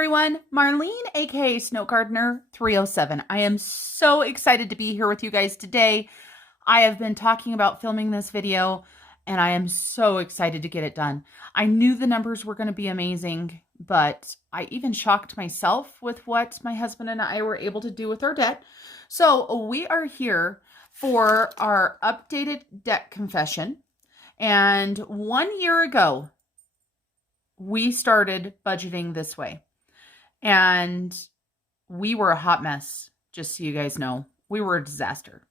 everyone, Marlene, aka Snow Gardener 307. I am so excited to be here with you guys today. I have been talking about filming this video and I am so excited to get it done. I knew the numbers were going to be amazing, but I even shocked myself with what my husband and I were able to do with our debt. So we are here for our updated debt confession. And 1 year ago, we started budgeting this way. And we were a hot mess, just so you guys know. We were a disaster.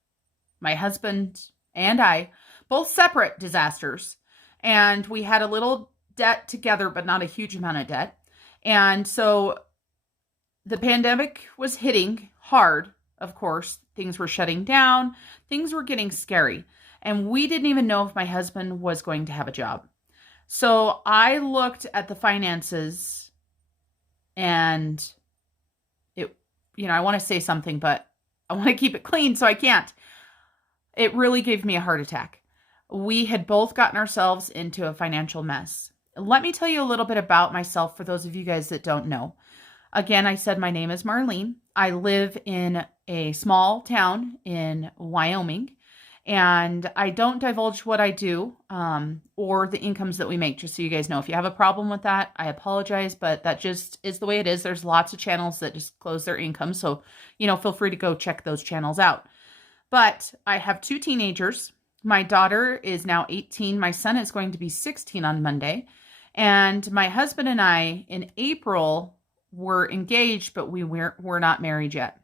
My husband and I, both separate disasters. And we had a little debt together, but not a huge amount of debt. And so the pandemic was hitting hard, of course. Things were shutting down. Things were getting scary. And we didn't even know if my husband was going to have a job. So I looked at the finances and I want to say something, but I want to keep it clean, so I can't. It really gave me a heart attack. We had both gotten ourselves into a financial mess. Let me tell you a little bit about myself for those of you guys that don't know. Again, I said my name is Marlene. I live in a small town in Wyoming. And I don't divulge what I do or the incomes that we make, just so you guys know. If you have a problem with that, I apologize, but that just is the way it is. There's lots of channels that disclose their income. So, feel free to go check those channels out. But I have two teenagers. My daughter is now 18. My son is going to be 16 on Monday. And my husband and I, in April, were engaged, but we're not married yet.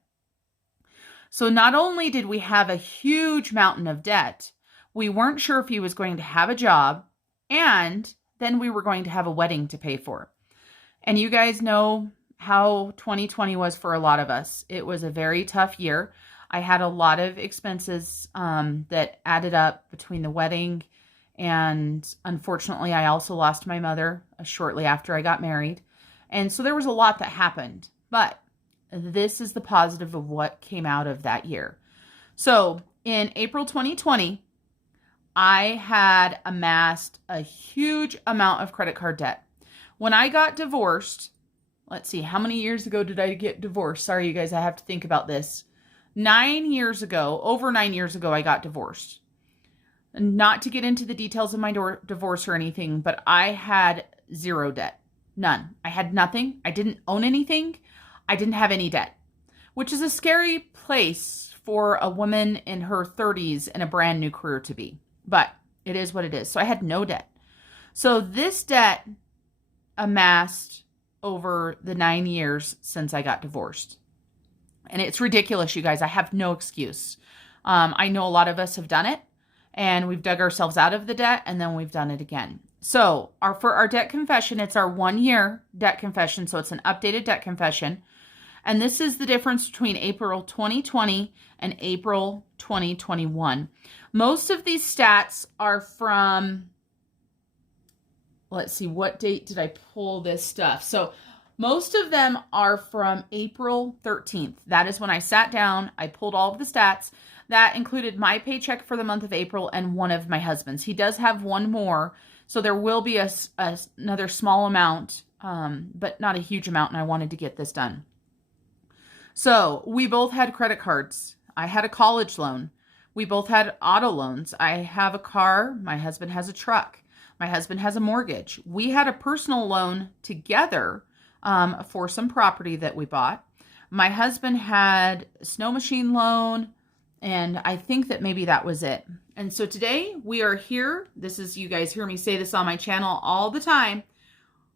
So not only did we have a huge mountain of debt, we weren't sure if he was going to have a job, and then we were going to have a wedding to pay for. And you guys know how 2020 was for a lot of us. It was a very tough year. I had a lot of expenses that added up between the wedding, and unfortunately, I also lost my mother shortly after I got married. And so there was a lot that happened, but this is the positive of what came out of that year. So in April 2020, I had amassed a huge amount of credit card debt. When I got divorced, let's see, how many years ago did I get divorced? Sorry, you guys, I have to think about this. Over 9 years ago, I got divorced. Not to get into the details of my divorce or anything, but I had zero debt. None. I had nothing. I didn't own anything. I didn't have any debt, which is a scary place for a woman in her 30s in a brand new career to be. But it is what it is. So I had no debt. So this debt amassed over the 9 years since I got divorced. And it's ridiculous, you guys. I have no excuse. I know a lot of us have done it, and we've dug ourselves out of the debt, and then we've done it again. So for our debt confession, it's our 1 year debt confession. So it's an updated debt confession. And this is the difference between April 2020 and April 2021. Most of these stats are from, let's see, what date did I pull this stuff? So most of them are from April 13th. That is when I sat down, I pulled all of the stats. That included my paycheck for the month of April and one of my husband's. He does have one more, so there will be another small amount, but not a huge amount, and I wanted to get this done. So we both had credit cards. I had a college loan. We both had auto loans. I have a car. My husband has a truck. My husband has a mortgage. We had a personal loan together for some property that we bought. My husband had a snow machine loan, and I think that maybe that was it. And so today we are here. You guys hear me say this on my channel all the time.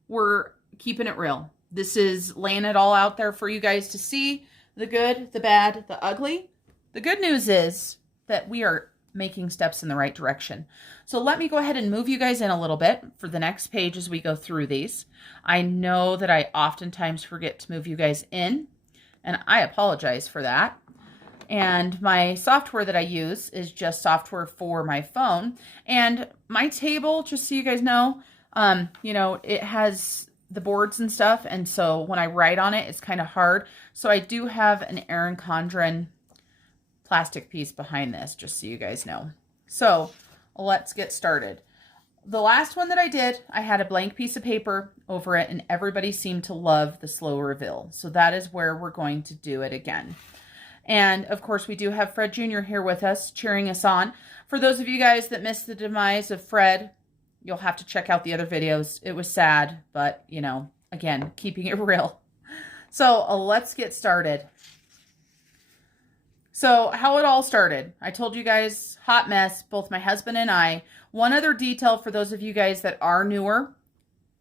We're keeping it real. This is laying it all out there for you guys to see, the good, the bad, the ugly. The good news is that we are making steps in the right direction. So let me go ahead and move you guys in a little bit for the next page as we go through these. I know that I oftentimes forget to move you guys in, and I apologize for that. And my software that I use is just software for my phone. And my table, just so you guys know, it has the boards and stuff, and so when I write on it, it's kind of hard. So I do have an Erin Condren plastic piece behind this, just so you guys know. So let's get started. The last one that I did, I had a blank piece of paper over it, and everybody seemed to love the slow reveal. So that is where we're going to do it again. And of course, we do have Fred Jr. here with us, cheering us on. For those of you guys that missed the demise of Fred, you'll have to check out the other videos. It was sad, but, you know, again, keeping it real. So let's get started. So how it all started. I told you guys, hot mess, both my husband and I. One other detail for those of you guys that are newer.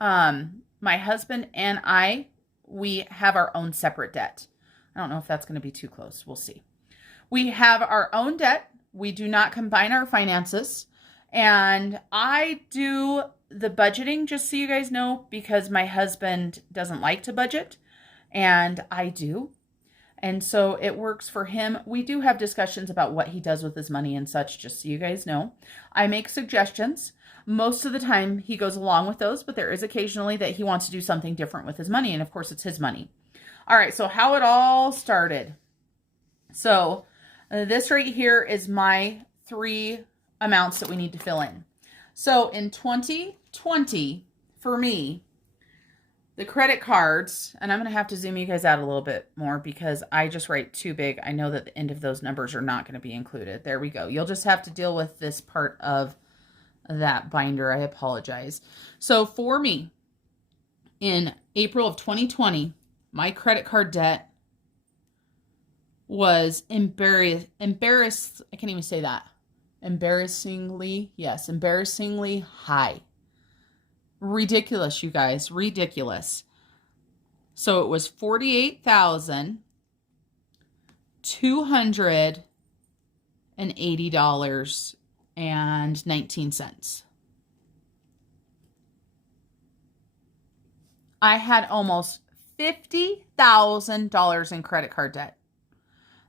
My husband and I, we have our own separate debt. I don't know if that's going to be too close. We'll see. We have our own debt. We do not combine our finances. And I do the budgeting, just so you guys know, because my husband doesn't like to budget. And I do. And so it works for him. We do have discussions about what he does with his money and such, just so you guys know. I make suggestions. Most of the time he goes along with those, but there is occasionally that he wants to do something different with his money. And of course, it's his money. All right, so how it all started. So this right here is my 3 amounts that we need to fill in. So in 2020, for me, the credit cards, and I'm going to have to zoom you guys out a little bit more because I just write too big. I know that the end of those numbers are not going to be included. There we go. You'll just have to deal with this part of that binder. I apologize. So for me, in April of 2020, my credit card debt was I can't even say that. Embarrassingly high. Ridiculous, you guys, ridiculous. So it was $48,280.19. I had almost $50,000 in credit card debt.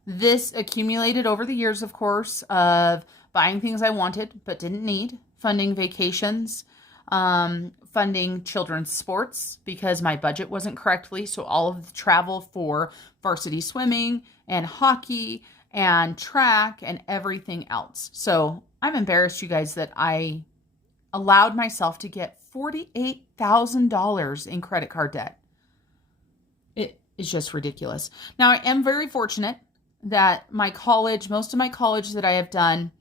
This accumulated over the years, of course, of buying things I wanted but didn't need, funding vacations, funding children's sports because my budget wasn't correctly. So all of the travel for varsity swimming and hockey and track and everything else. So I'm embarrassed, you guys, that I allowed myself to get $48,000 in credit card debt. It is just ridiculous. Now, I am very fortunate that most of my college that I have done,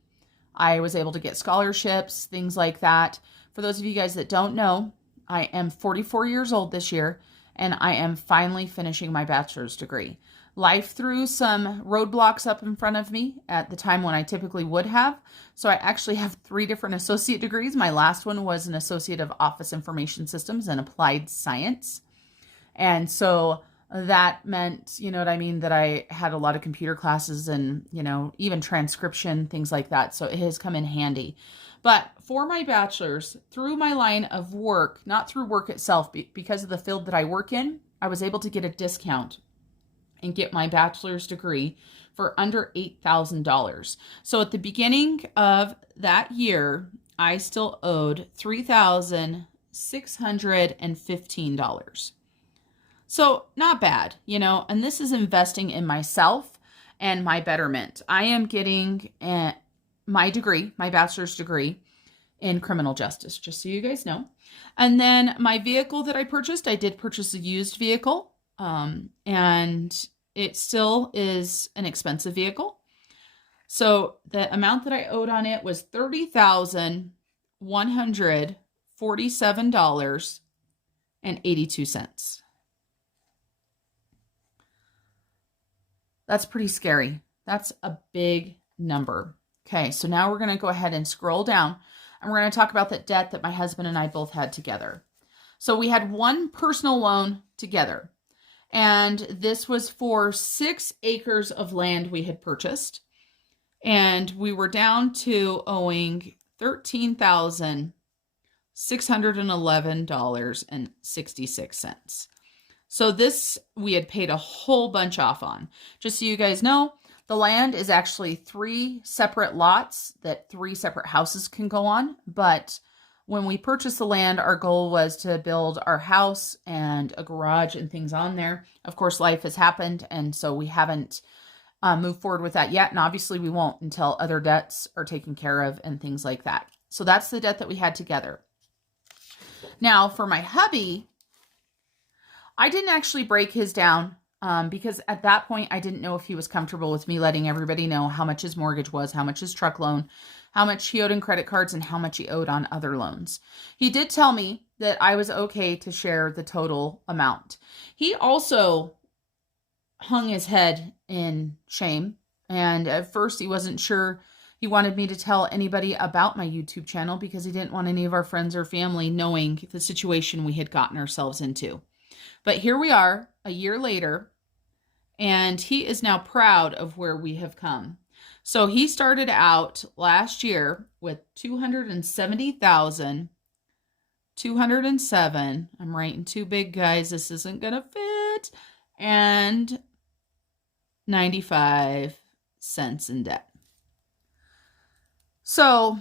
I was able to get scholarships, things like that. For those of you guys that don't know, I am 44 years old this year, and I am finally finishing my bachelor's degree. Life threw some roadblocks up in front of me at the time when I typically would have. So I actually have 3 different associate degrees. My last one was an Associate of Office Information Systems and Applied Science. And so that meant, you know what I mean, that I had a lot of computer classes and, you know, even transcription, things like that. So it has come in handy. But for my bachelor's, through my line of work, not through work itself, because of the field that I work in, I was able to get a discount and get my bachelor's degree for under $8,000. So at the beginning of that year, I still owed $3,615. So not bad, you know, and this is investing in myself and my betterment. I am getting my degree, my bachelor's degree in criminal justice, just so you guys know. And then my vehicle that I purchased, I did purchase a used vehicle, and it still is an expensive vehicle. So the amount that I owed on it was $30,147.82. That's pretty scary. That's a big number. Okay, so now we're going to go ahead and scroll down, and we're going to talk about that debt that my husband and I both had together. So we had one personal loan together, and this was for 6 acres of land we had purchased, and we were down to owing $13,611.66. So this we had paid a whole bunch off on. Just so you guys know, the land is actually 3 separate lots that 3 separate houses can go on. But when we purchased the land, our goal was to build our house and a garage and things on there. Of course, life has happened, and so we haven't moved forward with that yet. And obviously we won't until other debts are taken care of and things like that. So that's the debt that we had together. Now for my hubby, I didn't actually break his down because at that point I didn't know if he was comfortable with me letting everybody know how much his mortgage was, how much his truck loan, how much he owed in credit cards, and how much he owed on other loans. He did tell me that I was okay to share the total amount. He also hung his head in shame, and at first he wasn't sure. He wanted me to tell anybody about my YouTube channel because he didn't want any of our friends or family knowing the situation we had gotten ourselves into. But here we are a year later, and he is now proud of where we have come. So he started out last year with $270,207. I'm writing too big, guys. This isn't going to fit. And 95 cents in debt. So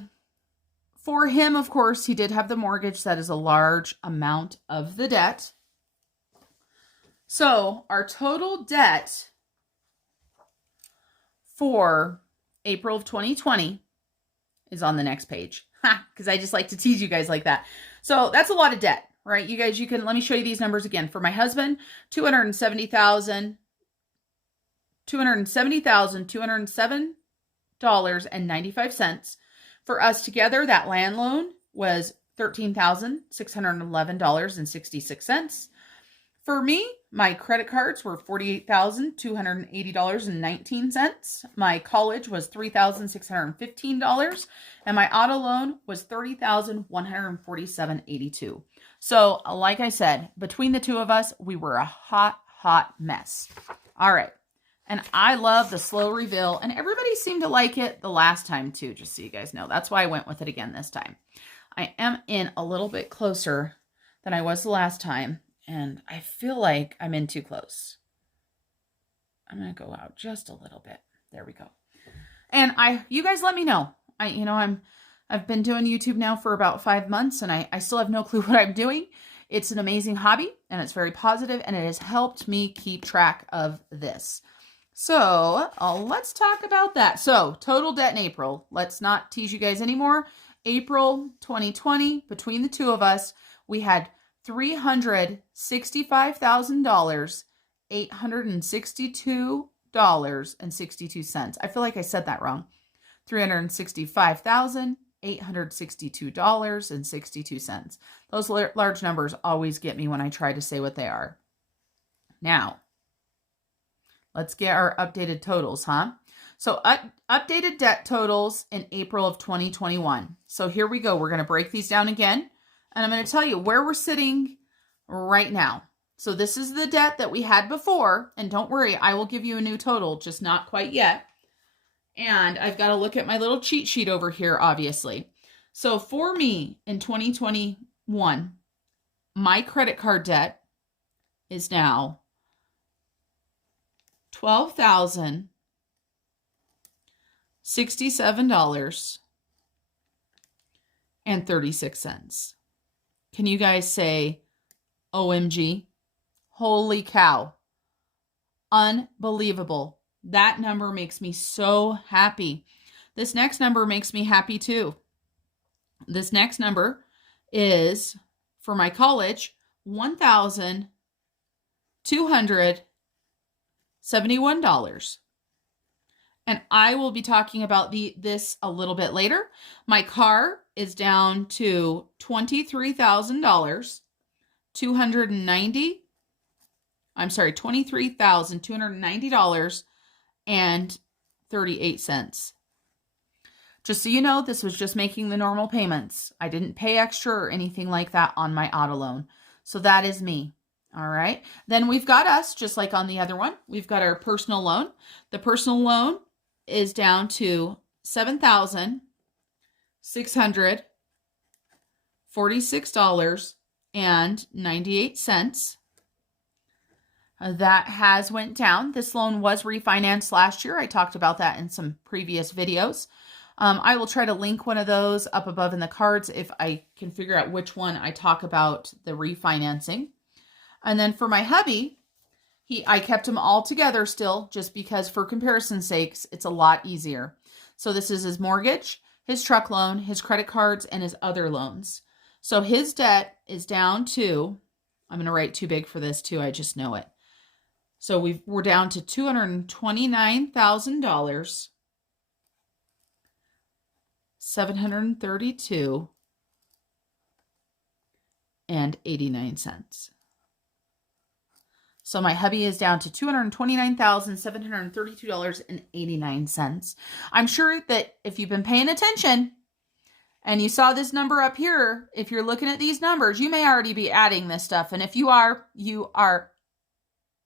for him, of course, he did have the mortgage. That is a large amount of the debt. So our total debt for April of 2020 is on the next page. Because I just like to tease you guys like that. So that's a lot of debt, right? You guys, let me show you these numbers again. For my husband, $270,207.95. For us together, that land loan was $13,611.66. For me, my credit cards were $48,280.19. My college was $3,615. And my auto loan was $30,147.82. So, like I said, between the two of us, we were a hot mess. All right. And I love the slow reveal. And everybody seemed to like it the last time too, just so you guys know. That's why I went with it again this time. I am in a little bit closer than I was the last time. And I feel like I'm in too close. I'm going to go out just a little bit. There we go. And you guys let me know. I've been doing YouTube now for about 5 months, and I still have no clue what I'm doing. It's an amazing hobby, and it's very positive, and it has helped me keep track of this. So let's talk about that. So total debt in April. Let's not tease you guys anymore. April 2020, between the two of us, we had $365,000, $862.62. I feel like I said that wrong. $365,862.62. Those large numbers always get me when I try to say what they are. Now, let's get our updated totals, huh? So updated debt totals in April of 2021. So here we go. We're going to break these down again. And I'm going to tell you where we're sitting right now. So this is the debt that we had before. And don't worry, I will give you a new total, just not quite yet. And I've got to look at my little cheat sheet over here, obviously. So for me in 2021, my credit card debt is now $12,067.36. Can you guys say OMG? Holy cow. Unbelievable. That number makes me so happy. This next number makes me happy too. This next number is, for my college, $1,271. And I will be talking about this a little bit later. My car is down to $23,290. $23,290.38. Just so you know, this was just making the normal payments. I didn't pay extra or anything like that on my auto loan. So that is me. All right. Then we've got us, just like on the other one. We've got our personal loan. The personal loan is down to $7,646.98. That has went down. This loan was refinanced last year. I talked about that in some previous videos. I will try to link one of those up above in the cards if I can figure out which one I talk about the refinancing. And then for my hubby, I kept them all together still, just because for comparison's sakes, it's a lot easier. So this is his mortgage, his truck loan, his credit cards, and his other loans. So his debt is down to, I'm going to write too big for this too, I just know it. So we're down to $229,000, $732.89. So my hubby is down to $229,732.89. I'm sure that if you've been paying attention and you saw this number up here, if you're looking at these numbers, you may already be adding this stuff. And if you are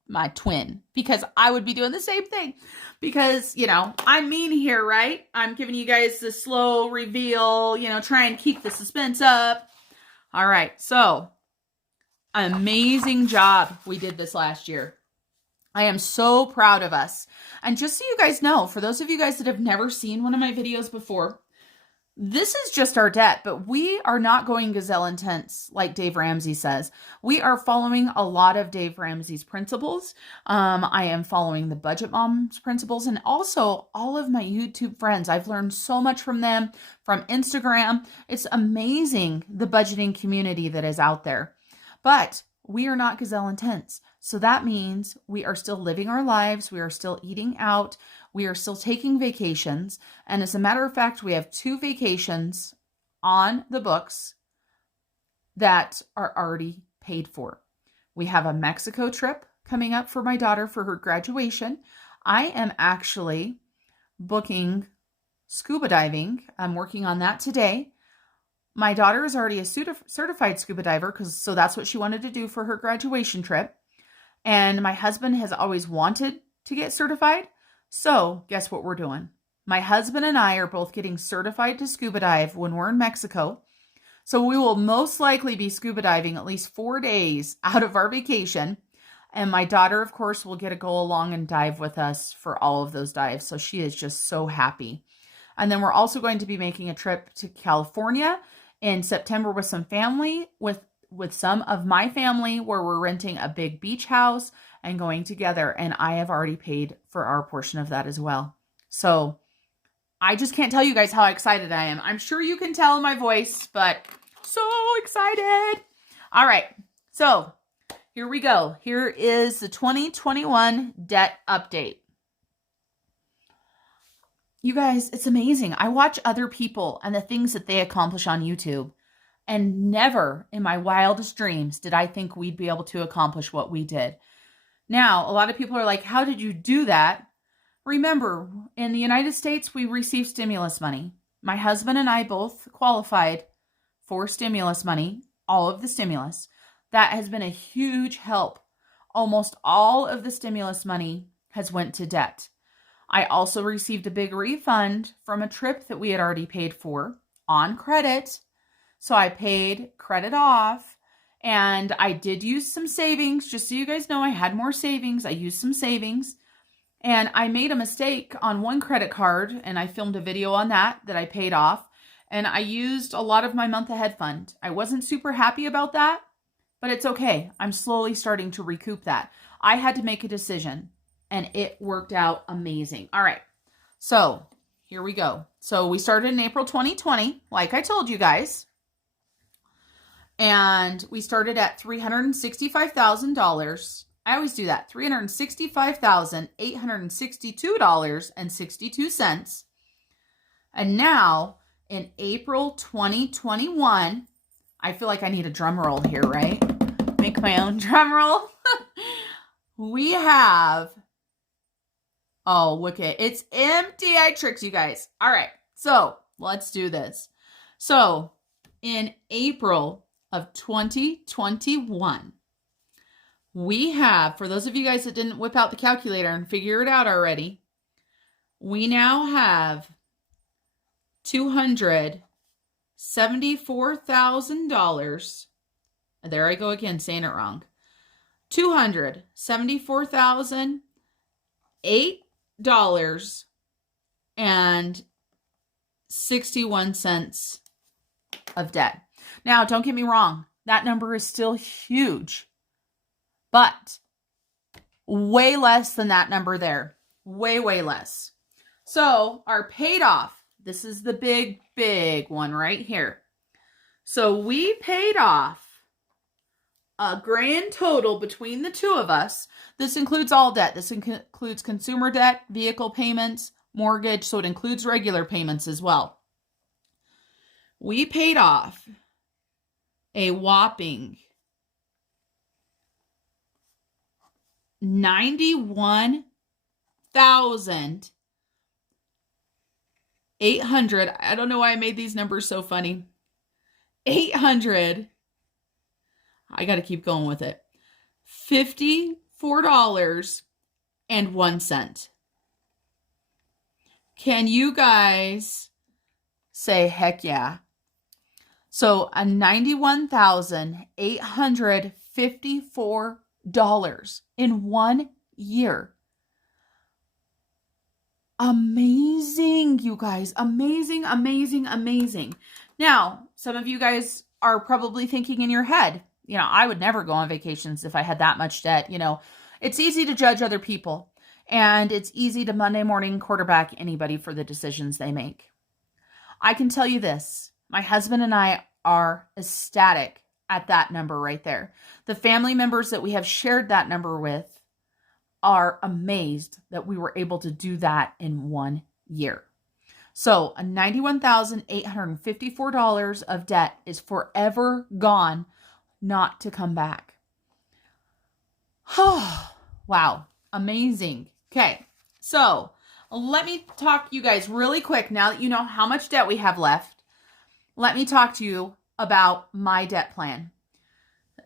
my twin, because I would be doing the same thing, because, you know, I'm mean here, right? I'm giving you guys the slow reveal, you know, try and keep the suspense up. All right. So amazing job we did this last year. I am so proud of us. And just so you guys know, for those of you guys that have never seen one of my videos before, this is just our debt, but we are not going gazelle intense like Dave Ramsey says. We are following a lot of Dave Ramsey's principles. I am following the Budget Moms principles, and also all of my YouTube friends. I've learned so much from them, from Instagram. It's amazing, the budgeting community that is out there. But we are not gazelle intense. So that means we are still living our lives. We are still eating out. We are still taking vacations. And as a matter of fact, we have 2 vacations on the books that are already paid for. We have a Mexico trip coming up for my daughter for her graduation. I am actually booking scuba diving. I'm working on that today. My daughter is already a certified scuba diver, so that's what she wanted to do for her graduation trip. And my husband has always wanted to get certified. So guess what we're doing? My husband and I are both getting certified to scuba dive when we're in Mexico. So we will most likely be scuba diving at least 4 days out of our vacation. And my daughter, of course, will get to go along and dive with us for all of those dives. So she is just so happy. And then we're also going to be making a trip to California in September with some family, with some of my family, where we're renting a big beach house and going together. And I have already paid for our portion of that as well. So I just can't tell you guys how excited I am. I'm sure you can tell in my voice, but so excited. All right. So here we go. Here is the 2021 debt update. You guys, it's amazing. I watch other people and the things that they accomplish on YouTube, and never in my wildest dreams did I think we'd be able to accomplish what we did. Now, a lot of people are like, how did you do that? Remember, in the United States, we received stimulus money. My husband and I both qualified for stimulus money, all of the stimulus. That has been a huge help. Almost all of the stimulus money has went to debt. I also received a big refund from a trip that we had already paid for on credit. So I paid credit off, and I did use some savings. Just so you guys know, I had more savings. I used some savings, and I made a mistake on one credit card, and I filmed a video on that I paid off, and I used a lot of my month ahead fund. I wasn't super happy about that, but it's okay. I'm slowly starting to recoup that. I had to make a decision, and it worked out amazing. All right, so here we go. So we started in April 2020, like I told you guys. And we started at $365,000. I always do that. $365,862.62. And now in April 2021, I feel like I need a drum roll here, right? Make my own drum roll. We have, oh, look at it. It's empty. I tricked you guys. All right. So let's do this. So in April of 2021, we have, for those of you guys that didn't whip out the calculator and figure it out already, we now have $274,000. There I go again, saying it wrong. $274,008.61 of debt. Now, don't get me wrong. That number is still huge, but way less than that number there. Way, way less. So our paid off This is the big, big one right here. So we paid off a grand total between the two of us. This includes all debt. This includes consumer debt, vehicle payments, mortgage, so it includes regular payments as well. We paid off a whopping $91,800. I don't know why I made these numbers so funny. 800. I got to keep going with it. $54.01. Can you guys say heck yeah? So a $91,854 in 1 year. Amazing, you guys. Amazing, amazing, amazing. Now, some of you guys are probably thinking in your head, I would never go on vacations if I had that much debt. It's easy to judge other people, and it's easy to Monday morning quarterback anybody for the decisions they make. I can tell you this, my husband and I are ecstatic at that number right there. The family members that we have shared that number with are amazed that we were able to do that in 1 year. So a $91,854 of debt is forever gone, not to come back. Oh, wow. Amazing. Okay. So let me talk to you guys really quick. Now that you know how much debt we have left, let me talk to you about my debt plan.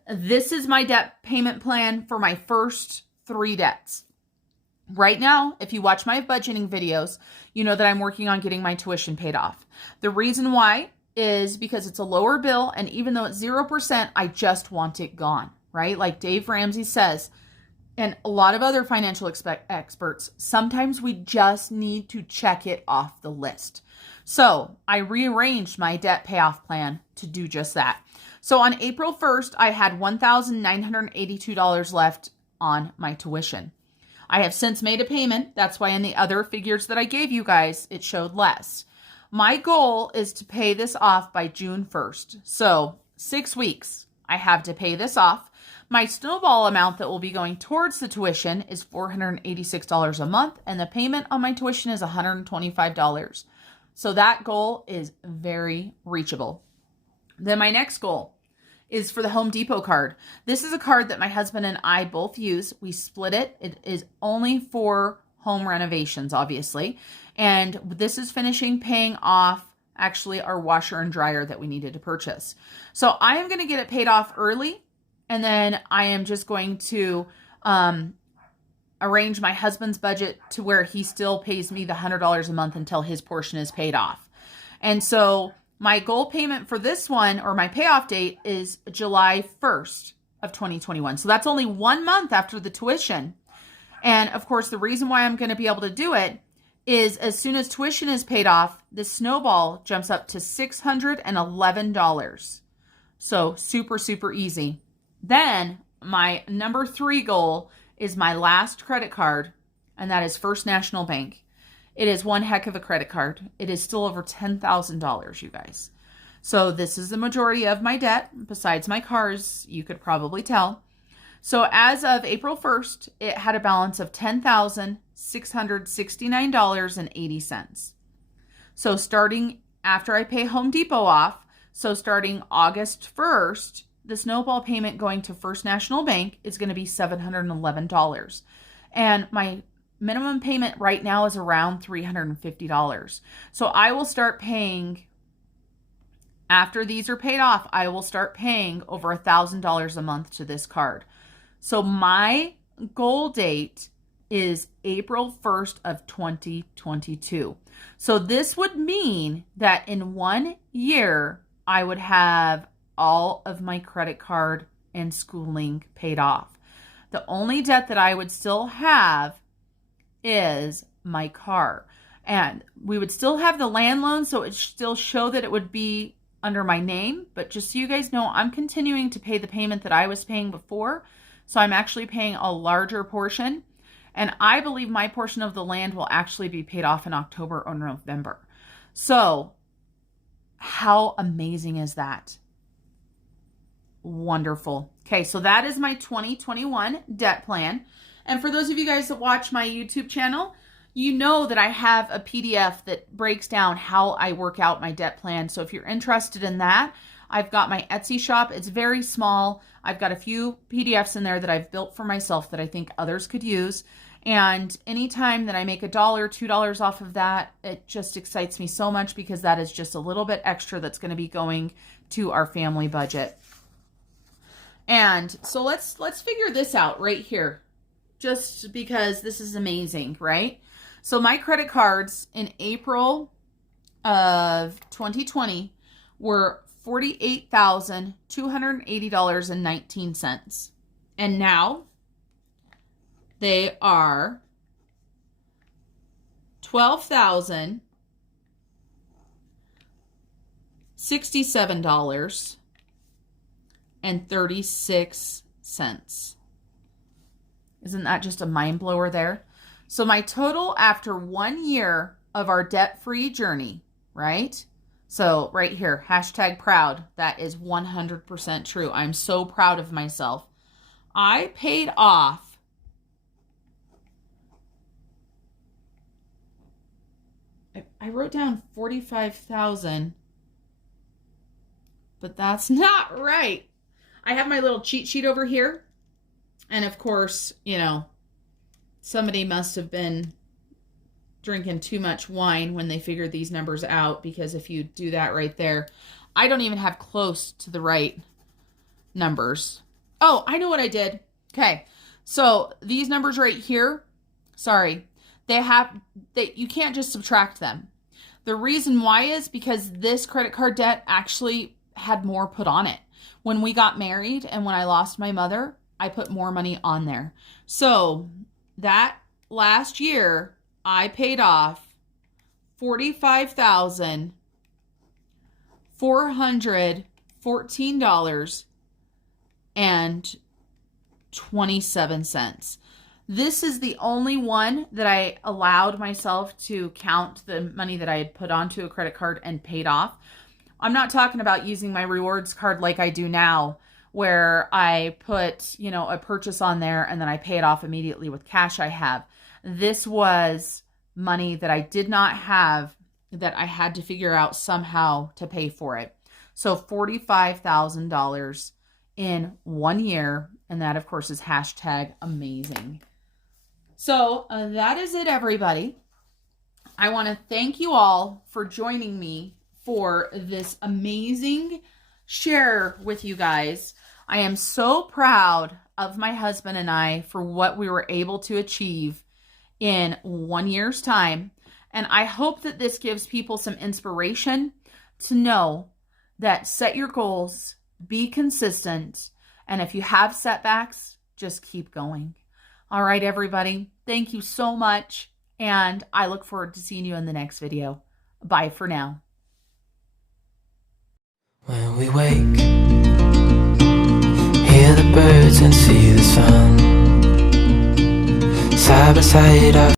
This is my debt payment plan for my first 3 debts. Right now, if you watch my budgeting videos, you know that I'm working on getting my tuition paid off. The reason why is because it's a lower bill, and even though it's 0%, I just want it gone, right? Like Dave Ramsey says, and a lot of other financial experts, sometimes we just need to check it off the list. So I rearranged my debt payoff plan to do just that. So on April 1st, I had $1,982 left on my tuition. I have since made a payment. That's why in the other figures that I gave you guys, it showed less. My goal is to pay this off by June 1st. So 6 weeks, I have to pay this off. My snowball amount that will be going towards the tuition is $486 a month, and the payment on my tuition is $125. So that goal is very reachable. Then my next goal is for the Home Depot card. This is a card that my husband and I both use. We split it. It is only for home renovations, obviously. And this is finishing paying off actually our washer and dryer that we needed to purchase. So I am going to get it paid off early. And then I am just going to arrange my husband's budget to where he still pays me the $100 a month until his portion is paid off. And so my goal payment for this one, or my payoff date, is July 1st of 2021. So that's only 1 month after the tuition. And of course, the reason why I'm going to be able to do it is as soon as tuition is paid off, the snowball jumps up to $611. So super, super easy. Then my number 3 goal is my last credit card, and that is First National Bank. It is one heck of a credit card. It is still over $10,000, you guys. So this is the majority of my debt, besides my cars, you could probably tell. So as of April 1st, it had a balance of $10,669.80. So starting after I pay Home Depot off, so starting August 1st, the snowball payment going to First National Bank is going to be $711. And my minimum payment right now is around $350. So I will start paying, after these are paid off, I will start paying over $1,000 a month to this card. So my goal date is April 1st of 2022. So this would mean that in 1 year, I would have all of my credit card and schooling paid off. The only debt that I would still have is my car. And we would still have the land loan, so it still show that it would be under my name. But just so you guys know, I'm continuing to pay the payment that I was paying before. So I'm actually paying a larger portion. And I believe my portion of the land will actually be paid off in October or November. So how amazing is that? Wonderful. Okay, so that is my 2021 debt plan. And for those of you guys that watch my YouTube channel, you know that I have a PDF that breaks down how I work out my debt plan. So if you're interested in that, I've got my Etsy shop. It's very small. I've got a few PDFs in there that I've built for myself that I think others could use. And anytime that I make $1, $2 off of that, it just excites me so much because that is just a little bit extra that's going to be going to our family budget. And so let's figure this out right here, just because this is amazing, right? So my credit cards in April of 2020 were $48,280.19. And now they are $12,067.36. Isn't that just a mind blower there? So my total after 1 year of our debt-free journey, right? So right here, #proud. That is 100% true. I'm so proud of myself. I paid off I wrote down 45,000, but that's not right. I have my little cheat sheet over here. And of course, you know, somebody must have been drinking too much wine when they figured these numbers out, because if you do that right there, I don't even have close to the right numbers. Oh, I know what I did. Okay. So these numbers right here, sorry, you can't just subtract them. The reason why is because this credit card debt actually had more put on it. When we got married and when I lost my mother, I put more money on there. So that last year, I paid off $45,414.27. This is the only one that I allowed myself to count the money that I had put onto a credit card and paid off. I'm not talking about using my rewards card like I do now, where I put, you know, a purchase on there and then I pay it off immediately with cash I have. This was money that I did not have that I had to figure out somehow to pay for it. So $45,000 in 1 year. And that, of course, is #amazing. So that is it, everybody. I want to thank you all for joining me for this amazing share with you guys. I am so proud of my husband and I for what we were able to achieve in 1 year's time. And I hope that this gives people some inspiration to know that set your goals, be consistent, and if you have setbacks, just keep going. All right, everybody, thank you so much, and I look forward to seeing you in the next video. Bye for now. When we wake, hear the birds and see the sun, side by side.